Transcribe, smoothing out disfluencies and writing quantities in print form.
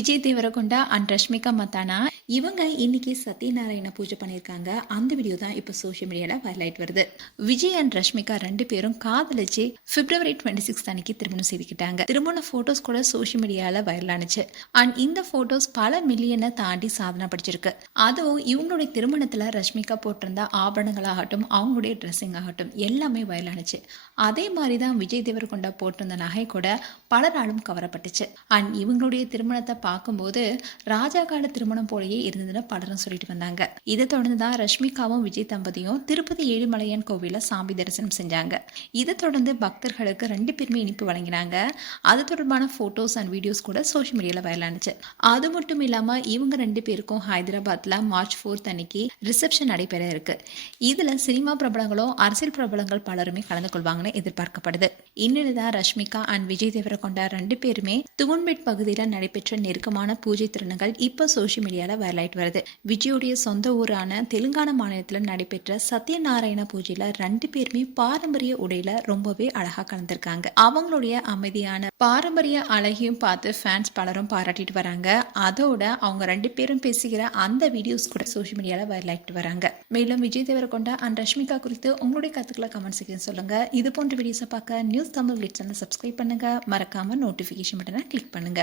Vijay Deverakonda and Rashmika Mandhana இவங்க இன்னைக்கு சத்யநாராயண பூஜை பண்ணியிருக்காங்க. அந்த வீடியோ தான் இப்போ சோஷியல் மீடியாவில் வைரல் ஆயிட்டு வருது. விஜய் அண்ட் ரஷ்மிகா ரெண்டு பேரும் காதலிச்சு பிப்ரவரி 26 அன்னைக்கு திருமணம் செய்துக்கிட்டாங்க. திருமண போட்டோஸ் கூட சோஷியல் மீடியாவில் வைரல் ஆனிச்சு. அண்ட் இந்த போட்டோஸ் பல மில்லியனை தாண்டி சாதனை படிச்சிருக்கு. அதுவும் இவங்களுடைய திருமணத்தில் ரஷ்மிகா போட்டிருந்த ஆபரணங்களாகட்டும் அவங்களுடைய ட்ரெஸ்ஸிங் ஆகட்டும் எல்லாமே வைரல் ஆனிச்சு. அதே மாதிரி தான் விஜய் தேவரகொண்டா போட்டிருந்த நகை கூட பலராலும் கவரப்பட்டுச்சு. அண்ட் இவங்களுடைய திருமணத்தை பார்க்கும்போது ராஜா கால திருமணம் போலயே இருந்ததுன்னு பலரும் சொல்லிட்டு வந்தாங்க. இதை தொடர்ந்து தான் ரஷ்மிகாவும் விஜய் தம்பதியும் திருப்பதி ஏழுமலையான் கோவில சாமி தரிசனம் செஞ்சாங்க. இதை தொடர்ந்து பக்தர்களுக்கு ரெண்டு பேருமே இனிப்பு வழங்கினாங்க. அது தொடர்பான போட்டோஸ் அண்ட் வீடியோஸ் கூட சோஷியல் மீடியால வைரல் ஆனிச்சு. அது மட்டும் இல்லாம இவங்க ரெண்டு பேருக்கும் ஹைதராபாத்ல மார்ச் 4 அன்னைக்கு ரிசப்ஷன் நடைபெற இருக்கு. இதுல சினிமா பிரபலங்களும் அரசியல் பிரபலங்கள் பலருமே கலந்து கொள்வாங்கன்னு எதிர்பார்க்கப்படுது. இந்நிலைதான் ரஷ்மிகா அண்ட் விஜய் தேவரகொண்டா ரெண்டு பேருமே துகுன்பேட் பகுதியில் நடைபெற்ற நெருக்கமான பூஜை திருநங்கள் இப்ப சோஷியல் மீடியால வைரல் ஆயிட்டு வருது. விஜயோடைய சொந்த ஊரான தெலுங்கானா மாநிலத்தில் நடைபெற்ற சத்யநாராயண பூஜையில ரெண்டு பேருமே பாரம்பரிய உடையில ரொம்பவே அழகா கலந்திருக்காங்க. அவங்களுடைய அமைதியான பாரம்பரிய அழகையும் பார்த்து ஃபேன்ஸ் பலரும் பாராட்டிட்டு வராங்க. அதோட அவங்க ரெண்டு பேரும் பேசுகிற அந்த வீடியோஸ் கூட சோஷியல் மீடியால வைரல் ஆயிட்டு வராங்க. மேலும் விஜய் தேவரகொண்டா அண்ட் ரஷ்மிகா குறித்து உங்களுடைய கருத்துக்களை கமெண்ட் செக்ஷன் சொல்லுங்க. இது போன்ற வீடியோஸை பார்க்க நியூஸ் தமிழ் சேனலை சப்ஸ்கிரைப் பண்ணுங்க. மறக்காம நோட்டிபிகேஷன் பட்டனை கிளிக் பண்ணுங்க.